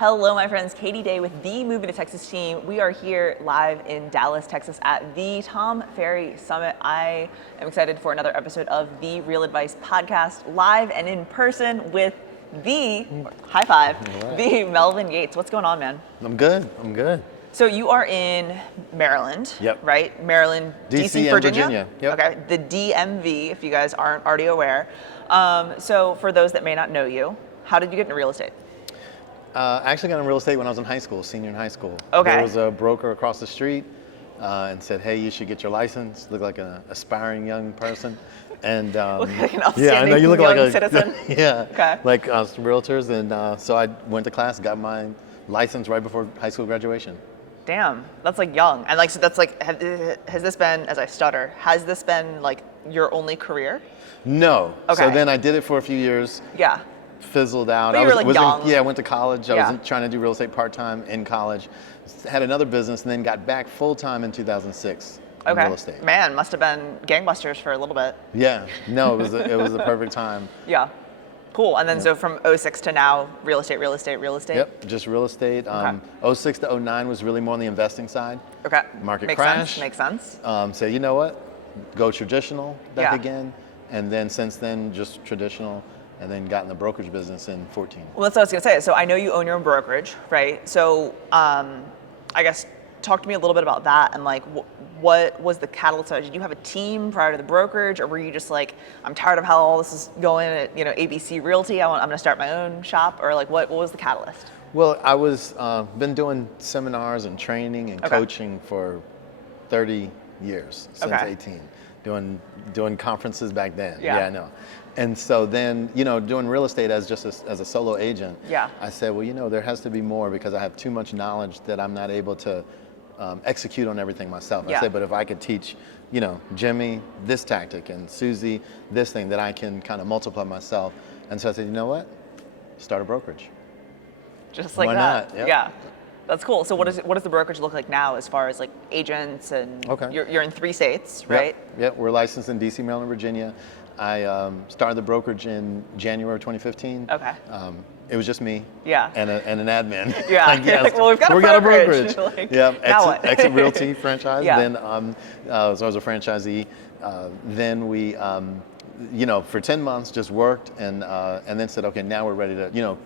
Hello, my friends. Katie Day with the Moving to Texas team. We are here live in Dallas, Texas at the Tom Ferry Summit. I am excited for another episode of the Real Advice podcast, live and in person with the, high five, right. the Melvin Yates. What's going on, man? I'm good. So you are in Maryland, Yep. right? Maryland, DC, and Virginia. Yep. Okay, the DMV, if you guys aren't already aware. So for those that may not know you, how did you get into real estate? I actually got into real estate when I was in high school, senior in high school. Okay. There was a broker across the street and said, hey, you should get your license. Look like an aspiring young person. And Look like an outstanding yeah, I know you look young like a citizen. Yeah, Okay. like realtors. And so I went to class, got my license right before high school graduation. Damn, that's like young. And like, so that's like, has this been, as I stutter, has this been like your only career? No. Okay. So then I did it for a few years. Yeah. Fizzled out. But you were like young. I went to college. I Yeah. was trying to do real estate part-time in college. Had another business and then got back full-time in 2006 in Okay. real estate. Man, must have been gangbusters for a little bit. Yeah. No, it was the perfect time. Yeah. Cool. And then so from 06 to now, real estate. Yep, just real estate. Okay. 06 to 09 was really more on the investing side. Okay. Market Makes crash. Makes sense. So you know what? Go traditional back Yeah. again. And then since then, just traditional. And then got in the brokerage business in 14. Well, that's what I was going to say. So I know you own your own brokerage, right? So I guess talk to me a little bit about that and like what was the catalyst? Did you have a team prior to the brokerage, or were you just like, I'm tired of how all this is going at ABC Realty. I'm going to start my own shop, or like what was the catalyst? Well, I was been doing seminars and training and Okay. coaching for 30 years, since Okay. 18. Doing conferences back then. Yeah. I know. And so then, doing real estate as just as a solo agent, Yeah. I said, well, there has to be more because I have too much knowledge that I'm not able to execute on everything myself. Yeah. I said, but if I could teach, Jimmy this tactic and Susie this thing, that I can kind of multiply myself. And so I said, you know what? Start a brokerage. Just like Why that. not? Yep. Yeah. That's cool. So what does the brokerage look like now as far as like agents and Okay. you're in 3 states, right? Yep, we're licensed in DC, Maryland, Virginia. I started the brokerage in January of 2015. Okay. It was just me. Yeah. And an admin. Yeah. Like, You're like, well, we've got a brokerage. Like, Yep. now what? Exit Realty franchise. Yeah. Then, so I was a franchisee. Then we, for 10 months just worked and then said, okay, now we're ready to,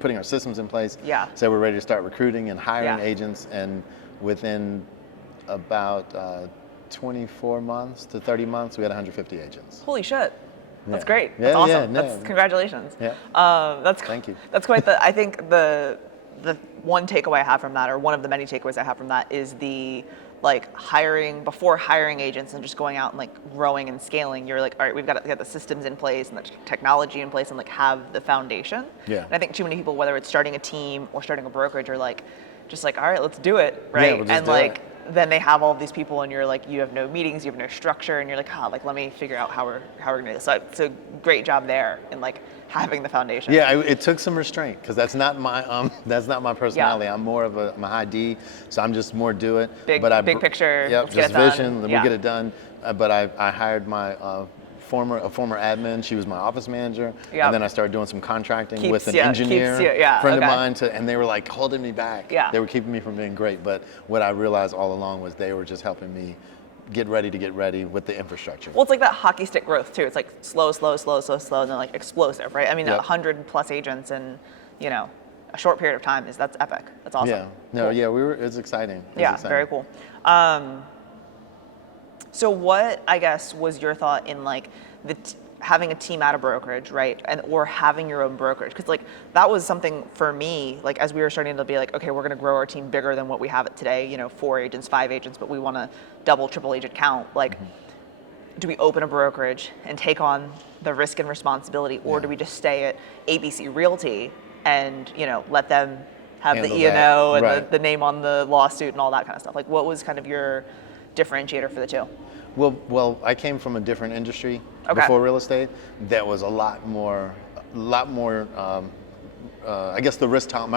putting our systems in place. Yeah. So we're ready to start recruiting and hiring Yeah. agents. And within about 24 months to 30 months, we had 150 agents. Holy shit. That's Yeah. great. Yeah, That's awesome. yeah, no. That's congratulations. Yeah. Thank you. That's quite I think the one takeaway I have from that, or one of the many takeaways I have from that, is the before hiring agents and just going out and like growing and scaling. You're like, all right, we've got to get the systems in place and the technology in place and like have the foundation. Yeah. And I think too many people, whether it's starting a team or starting a brokerage, are like, just like, all right, let's do it, right? Yeah, we'll just and do like it. then they have all of these people and you're like, you have no meetings, you have no structure, and you're like, let me figure out how we're gonna do this. So it's a great job there in like having the foundation. Yeah, it took some restraint because that's not my personality. Yeah. I'm more of I'm a high D, so I'm just more do it. Big picture. Yep, let's get just it done. vision. Yeah. We'll get it done. But I hired my former admin. She was my office manager, Yep. and then I started doing some contracting with an Keeps engineer you- friend okay. of mine, and they were like holding me back. Yeah. They were keeping me from being great. But what I realized all along was they were just helping me get ready with the infrastructure. Well, it's like that hockey stick growth too. It's like slow, and then like explosive, right? I mean, Yep. 100 plus agents in, a short period of time that's epic. That's awesome. Yeah. No. Cool. Yeah. It's exciting. Yeah, very cool. So what, I guess, was your thought in like having a team at a brokerage, right? Or having your own brokerage? Because like that was something for me, like as we were starting to be like, okay, we're going to grow our team bigger than what we have it today, 4 agents, 5 agents, but we want to double, triple agent count. Like, do we open a brokerage and take on the risk and responsibility, or do we just stay at ABC Realty and, let them have Handle the E&O and right. the name on the lawsuit and all that kind of stuff? Like, what was kind of your differentiator for the two? Well, I came from a different industry Okay. before real estate that was a lot more I guess my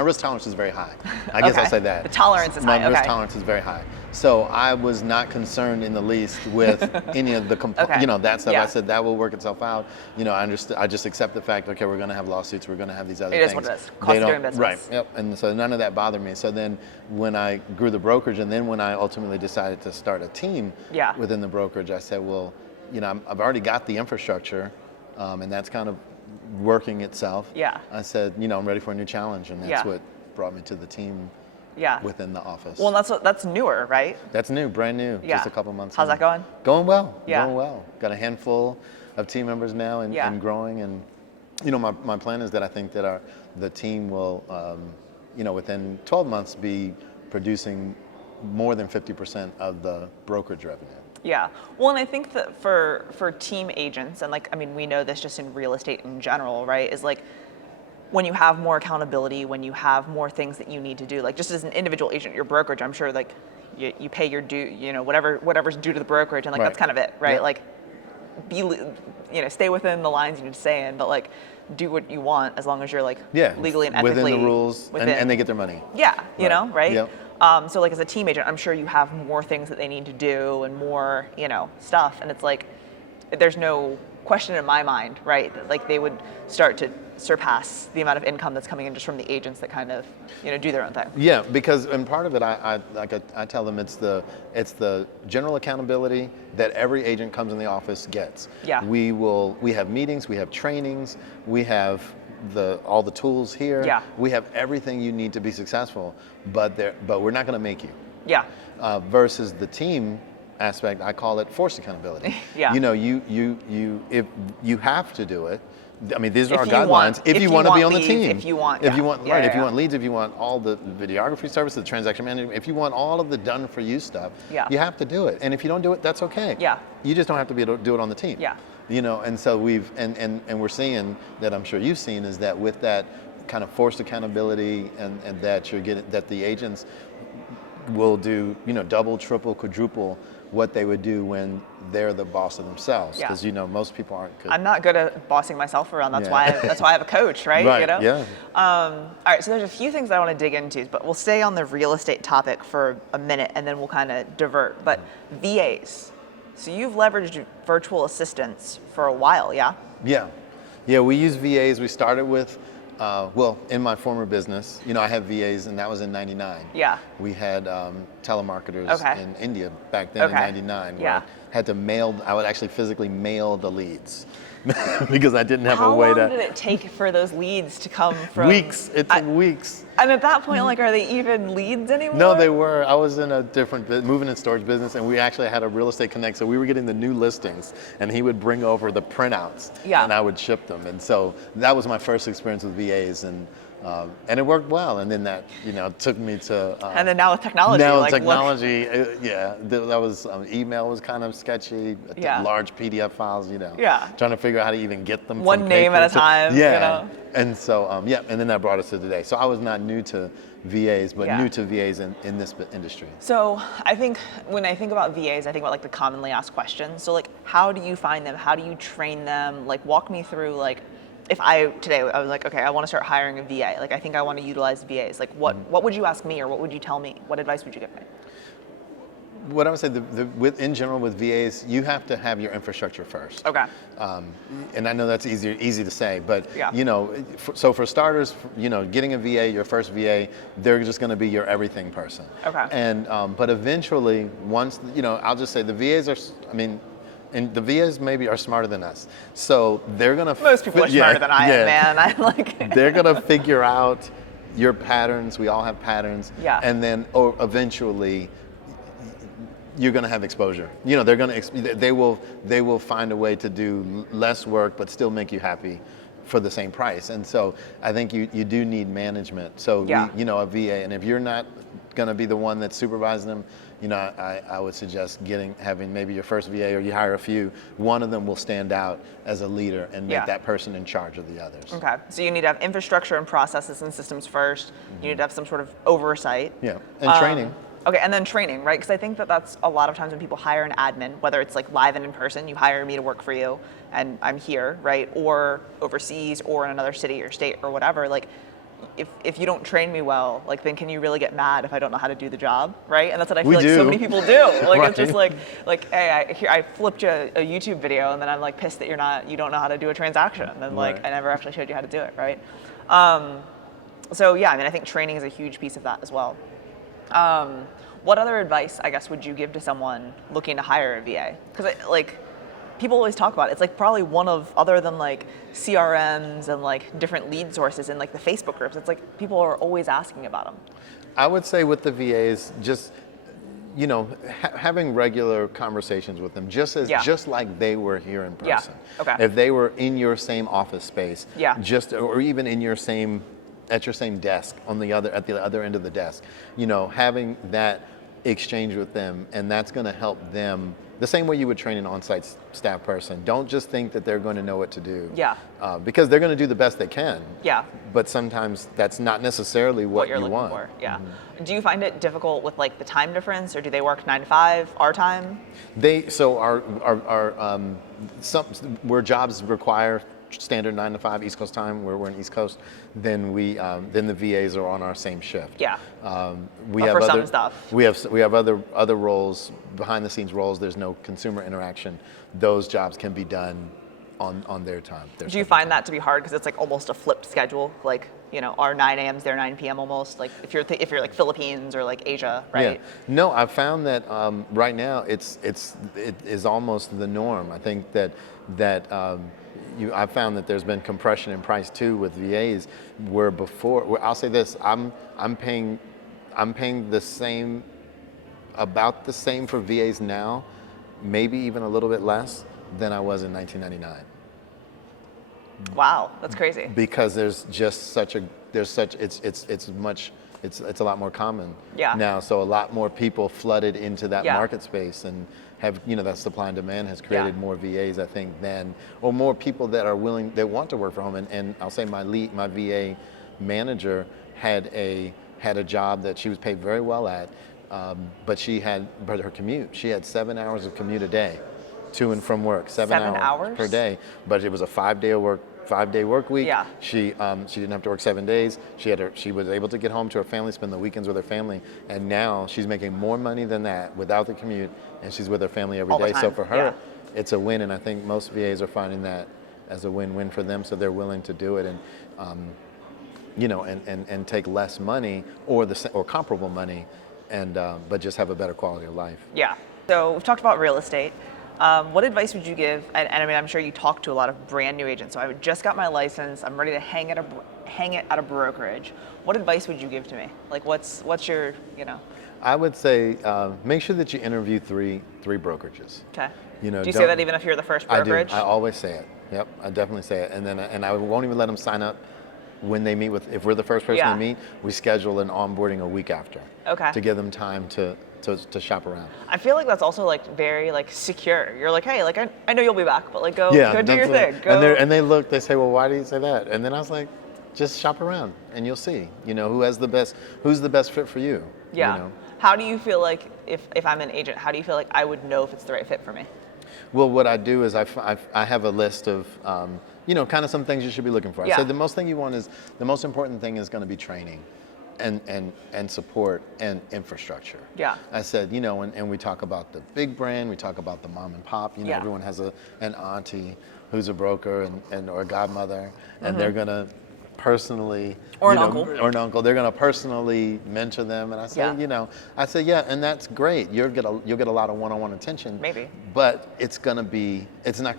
risk tolerance is very high. I guess Okay. I'll say that. The tolerance is my high, risk okay. tolerance is very high. So I was not concerned in the least with any of the, Okay. that stuff. Yeah. I said that will work itself out. I understood. I just accept the fact, okay, we're going to have lawsuits. We're going to have these other It is things. what it is. Cost of doing business. Right. Yep. And so none of that bothered me. So then when I grew the brokerage, and then when I ultimately decided to start a team Yeah. within the brokerage, I said, well, I've already got the infrastructure, and that's kind of working itself. Yeah. I said, I'm ready for a new challenge, and that's Yeah. what brought me to the team Yeah. within the office. Well, that's newer, right? That's new, brand new, Yeah. just a couple months. How's in. that going? Going well. Yeah. Going well. Got a handful of team members now, and, Yeah. and growing. And my plan is that I think that the team will, within 12 months, be producing more than 50% of the brokerage revenue. Yeah. Well, and I think that for team agents, and we know this just in real estate in general, right, is like when you have more accountability, when you have more things that you need to do, like just as an individual agent, your brokerage, I'm sure like you pay your due, whatever's due to the brokerage, and like that's kind of it, right? Yep. Like stay within the lines you need to stay in, but like do what you want as long as you're like legally and ethically within the rules, and they get their money. Yeah, right? Yep. So like as a team agent, I'm sure you have more things that they need to do and more, stuff. And it's like, there's no question in my mind, right? That like they would start to surpass the amount of income that's coming in just from the agents that kind of, do their own thing. Yeah, because and part of it, I tell them it's the general accountability that every agent comes in the office gets. Yeah. We have meetings, we have trainings, we have all the tools here. Yeah. We have everything you need to be successful, but we're not going to make you. Yeah. Versus the team aspect, I call it forced accountability. Yeah. If you have to do it. I mean, these are our If you guidelines. want- If you want to be on the leads, team, if you want if you want leads, if you want all the videography services, the transaction management, if you want all of the done for you stuff, Yeah. you have to do it. And if you don't do it, that's okay. Yeah. You just don't have to be able to do it on the team. Yeah. And so and we're seeing that, I'm sure you've seen, is that with that kind of forced accountability and that you're getting, that the agents will do, double, triple, quadruple what they would do when they're the boss of themselves. Yeah. Because most people aren't good. I'm not good at bossing myself around. That's Yeah. why I have a coach, right? Right, yeah. All right. So there's a few things I want to dig into, but we'll stay on the real estate topic for a minute, and then we'll kind of divert. But VAs. So you've leveraged virtual assistants for a while, yeah? Yeah, we use VAs. We started with, in my former business, I had VAs, and that was in '99. Yeah. We had telemarketers Okay. in India back then in Okay. '99. Yeah. I would actually physically mail the leads because I didn't have How a way long to. did it take for those leads to come from? Weeks. It took weeks. And at that point, like, are they even leads anymore? No, they were. I was in a different moving and storage business, and we actually had a real estate connect. So we were getting the new listings, and he would bring over the printouts, Yeah. and I would ship them. And so that was my first experience with VAs, and it worked well. And then that took me to. And then now with technology, Now like, with technology, that was email was kind of sketchy. Yeah. Large PDF files, Yeah. Trying to figure out how to even get them. One from name paper at a time, Yeah. And so and then that brought us to today. So I was not new to VAs, but Yeah. new to VAs in this industry. So I think when I think about VAs, I think about like the commonly asked questions. So like, how do you find them? How do you train them? Like, walk me through like, if today I was like, okay, I want to start hiring a VA. Like, I think I want to utilize VAs. Like, what would you ask me, or what would you tell me? What advice would you give me? What I would say, in general with VAs, you have to have your infrastructure first. Okay. And I know that's easy to say, but Yeah. So for starters, getting a VA, your first VA, they're just going to be your everything person. Okay. And but eventually, once I'll just say the VAs are. And the VAs maybe are smarter than us, so they're gonna. Most people are smarter than I am, man. I like. They're gonna figure out your patterns. We all have patterns. Yeah. And then, eventually, you're going to have exposure. They're going to they will find a way to do less work but still make you happy for the same price. And so I think you do need management. So Yeah. a VA, and if you're not going to be the one that's supervising them, I would suggest having maybe your first VA, or you hire a few. One of them will stand out as a leader and make Yeah. that person in charge of the others. Okay. So you need to have infrastructure and processes and systems first. You need to have some sort of oversight. Yeah, and training. Okay, and then training, right? Because I think that's a lot of times when people hire an admin, whether it's like live and in person, you hire me to work for you, and I'm here, right? Or overseas, or in another city or state or whatever. Like, if you don't train me well, like then can you really get mad if I don't know how to do the job, right? And that's what I feel We like do. so many people do. Like Right. it's just like hey, I flipped you a YouTube video and then I'm like pissed that you don't know how to do a transaction, and then like Right. I never actually showed you how to do it, right? So yeah, I mean I think training is a huge piece of that as well. What other advice, I guess, would you give to someone looking to hire a VA? Because like people always talk about it. It's like probably one of, other than like CRMs and like different lead sources in like the Facebook groups, it's like people are always asking about them. I would say with the VAs, just having regular conversations with them, just like they were here in Yeah. person. Okay. If they were in your same office space, Yeah. or even in your same desk at the other end of the desk, having that exchange with them, and that's going to help them the same way you would train an on-site staff person. Don't just think that they're going to know what to do. Yeah. Because they're going to do the best they can. Yeah. But sometimes that's not necessarily what You're you looking want. for. Yeah. Do you find it difficult with like the time difference, or do they work 9 to 5 our time? Where jobs require standard 9 to 5 East Coast time, where we're in East Coast, then the VAs are on our same shift. Yeah. We But have for other some stuff. we have other roles, behind the scenes roles. There's no consumer interaction. Those jobs can be done on their time. Do you find that to be hard because it's like almost a flipped schedule? Like, our 9 a.m.s, their 9 p.m. almost. Like if you're like Philippines or like Asia, right? Yeah. No, I've found that right now it is almost the norm. I think I've found that there's been compression in price too with VAs, where I'll say this: I'm paying about the same for VAs now, maybe even a little bit less than I was in 1999. Wow, that's crazy. Because it's a lot more common Yeah. now. So a lot more people flooded into that Yeah. market space, and that supply and demand has created Yeah. more VAs, I think, or more people that want to work from home. And I'll say my VA manager had a job that she was paid very well at, but her commute, she had 7 hours of commute a day to and from work, 7 hours per day, but it was a 5-day work week. Yeah. She didn't have to work 7 days. She was able to get home to her family, spend the weekends with her family, and now she's making more money than that without the commute, and she's with her family every All the day. So time, for her, it's a win, and I think most VAs are finding that as a win-win for them. So they're willing to do it, and take less money or comparable money, but just have a better quality of life. Yeah. So we've talked about real estate. What advice would you give? And I mean, I'm sure you talk to a lot of brand new agents. So I just got my license. I'm ready to hang it at a brokerage. What advice would you give to me? Like, what's your, I would say make sure that you interview three brokerages. Okay. Do you don't- say that even if you're the first brokerage? I do. I always say it. Yep, I definitely say it. And I won't even let them sign up when they meet if we're the first person Yeah. to meet, we schedule an onboarding a week after. Okay. To give them time to shop around. I feel like that's also like very like secure. You're like, hey, like I know you'll be back, but like go do your thing. Go. And they say, well, why do you say that? And then I was like, just shop around and you'll see, who's the best fit for you. Yeah. How do you feel like if I'm an agent, how do you feel like I would know if it's the right fit for me? Well, what I do is I have a list of, kind of some things you should be looking for. Yeah. I said the most important thing is going to be training and support and infrastructure. Yeah. I said, and we talk about the big brand, we talk about the mom and pop, Yeah. everyone has an auntie who's a broker or a godmother, and they're going to personally, or an uncle, they're going to personally mentor them. And I said, yeah, and that's great. You'll get a lot of one-on-one attention. Maybe. But it's not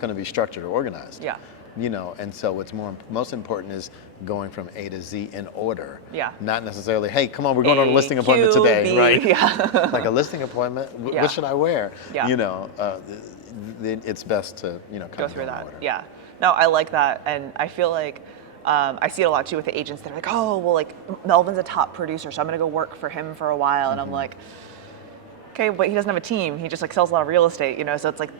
going to be structured or organized. Yeah. And so what's most important is going from A to Z in order. Yeah. Not necessarily, hey, come on, we're going on a listing appointment today, right? Yeah. Like a listing appointment, Yeah. what should I wear? Yeah. It's best to, go through that. Yeah. No, I like that. And I feel like I see it a lot too with the agents that are like, oh, well, like Melvin's a top producer, so I'm going to go work for him for a while. And I'm like, okay, but he doesn't have a team. He just like sells a lot of real estate, So it's like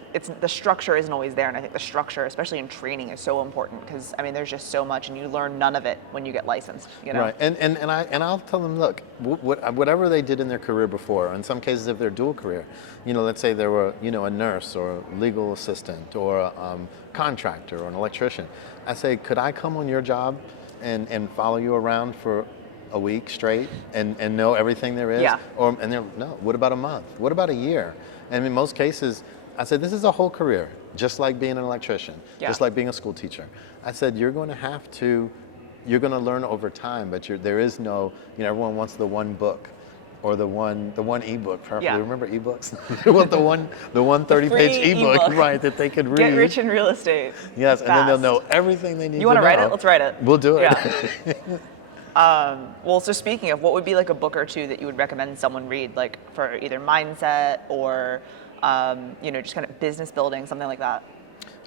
the structure isn't always there, and I think the structure, especially in training, is so important because I mean, there's just so much, and you learn none of it when you get licensed. Right, and I'll tell them, look, whatever they did in their career before, in some cases if they're dual career, let's say they were a nurse or a legal assistant or a contractor or an electrician. I say, could I come on your job and follow you around for a week straight and know everything there is? Yeah. No, what about a month? What about a year? And in most cases, I said, this is a whole career, just like being an electrician, just like being a school teacher. I said, you're going to learn over time, but there is no, everyone wants the one book or the one ebook. Preferably. Remember ebooks? They want the one 30-page ebook, right, that they could read. Get rich in real estate. Yes, fast. and then they'll know everything they need to know. You want to write it? Let's write it. We'll do it. Yeah. Well, so speaking of, what would be like a book or two that you would recommend someone read, like for either mindset or, just kind of business building, something like that?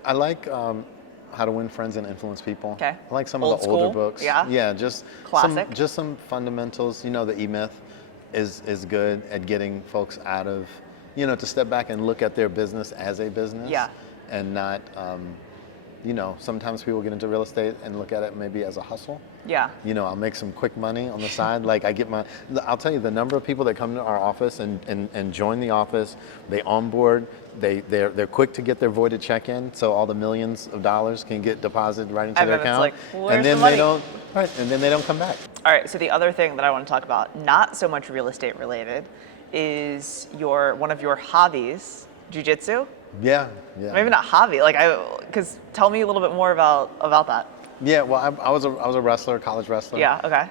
I like How to Win Friends and Influence People. Okay. I like some Old of the school? older books. Yeah. Yeah, just classic. some fundamentals. The E-Myth is good at getting folks out of, to step back and look at their business as a business. Yeah. And not, sometimes people get into real estate and look at it maybe as a hustle. Yeah. I'll make some quick money on the side. Like I'll tell you, the number of people that come to our office and join the office, they onboard, they're quick to get their voided check in, so all the millions of dollars can get deposited right into their account. And then they don't come back. All right, so the other thing that I want to talk about, not so much real estate related, is one of your hobbies, jiu-jitsu. Yeah. Maybe not hobby, because tell me a little bit more about that. Yeah, well, I was a wrestler, college wrestler. Yeah, okay.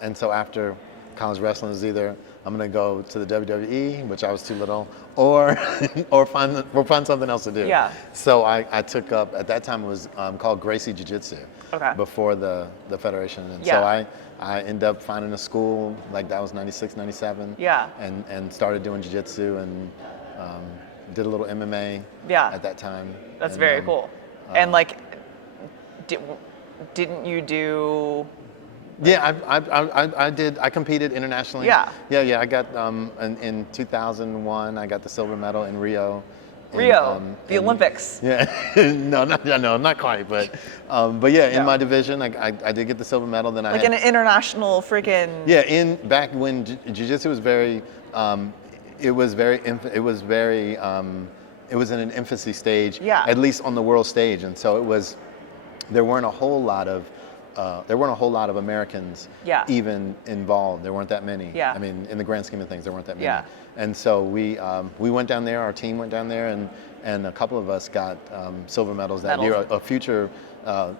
And so after college wrestling is either I'm gonna go to the WWE, which I was too little, or find something else to do. Yeah. So I took up, at that time it was called Gracie Jiu-Jitsu. Okay. Before the federation, and so I ended up finding a school, like that was 96, 97. Yeah. And started doing jiu-jitsu and did a little MMA. Yeah. At that time. That's very cool. And didn't you do? Yeah, I did. I competed internationally. Yeah. Yeah. I got in 2001. I got the silver medal in Rio. The Olympics. Yeah, no, not quite, but yeah, in my division, I did get the silver medal. Then an international freaking. Yeah, back when jiu-jitsu was it was in an infancy stage. Yeah. At least on the world stage, and so there weren't a whole lot of Americans even involved. There weren't that many. Yeah. I mean, in the grand scheme of things, there weren't that many. Yeah. And so we went down there. Our team went down there, and a couple of us got silver medals that year. A future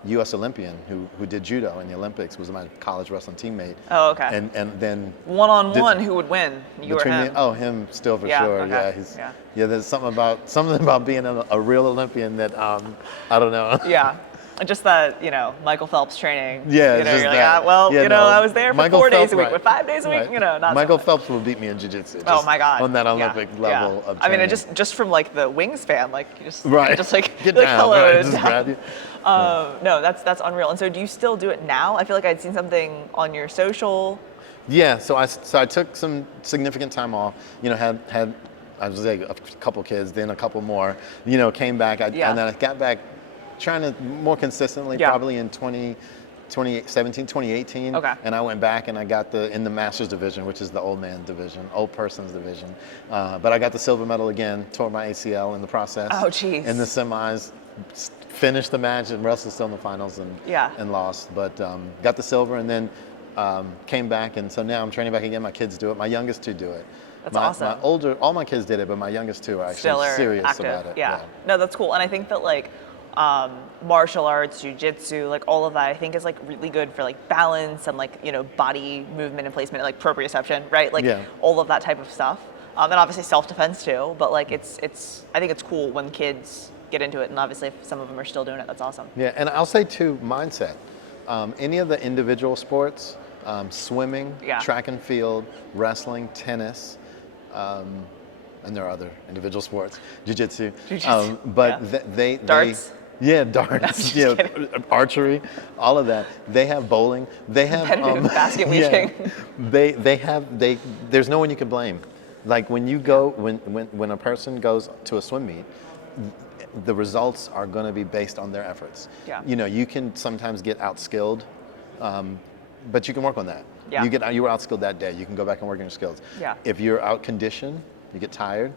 U.S. Olympian who did judo in the Olympics was my college wrestling teammate. Oh, okay. And then one-on-one, who would win? You or him? Him still for sure. Okay. Yeah. There's something about being a real Olympian that I don't know. Yeah. Just that, Michael Phelps training. Yeah, you're just like, that. I was there for Michael 4 days Phelps, a week, right. but 5 days a week, Right. not Michael so much. Phelps will beat me in jiu-jitsu. Oh my God. On that Olympic level of training. I mean, just from the wingspan, you just right. Just get down, hello, right, just grab you. No, that's unreal. And so, do you still do it now? I feel like I'd seen something on your social. Yeah, so I took some significant time off. Had I was like a couple kids, then a couple more. Came back. And then I got back, trying to more consistently, probably in 2017, 2018. Okay. And I went back and I got in the Masters division, which is the old man division, old person's division. But I got the silver medal again, tore my ACL in the process. Oh, geez. In the semis, finished the match and wrestled still in the finals and lost. But got the silver and then came back. And so now I'm training back again. My kids do it. My youngest two do it. That's awesome. All my kids did it, but my youngest two are actually Still serious active. about it. Yeah. No, that's cool. And I think that martial arts, jiu-jitsu, all of that, I think is really good for balance and body movement and placement, and proprioception, right? All of that type of stuff. And obviously self-defense too. But I think it's cool when kids get into it, and obviously if some of them are still doing it, that's awesome. Yeah, and I'll say too, mindset. Any of the individual sports, swimming, track and field, wrestling, tennis. And there are other individual sports, jiu-jitsu. But they darts. Darts. Archery, all of that. They have bowling. They have competitive basket weaving. There's no one you can blame. When you go, when a person goes to a swim meet, the results are going to be based on their efforts. Yeah. You can sometimes get outskilled, but you can work on that. Yeah. You were outskilled that day. You can go back and work on your skills. Yeah. If you're out conditioned, you get tired,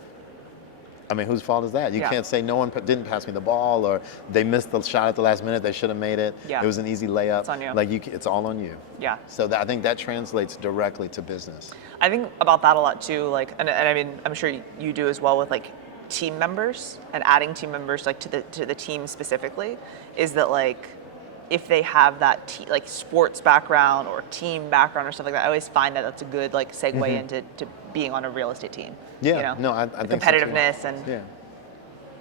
I mean, whose fault is that? You Yeah. can't say no one didn't pass me the ball, or they missed the shot at the last minute. They should have made it. Yeah. It was an easy layup. It's on you. Like it's all on you. Yeah. So I think that translates directly to business. I think about that a lot too, like, and I mean, I'm sure you do as well with like team members and adding team members like to the team specifically, is that like if they have that like sports background or team background or stuff like that, I always find that that's a good like segue into being on a real estate team. Yeah, you know? no, I The think so too. competitiveness and Yeah.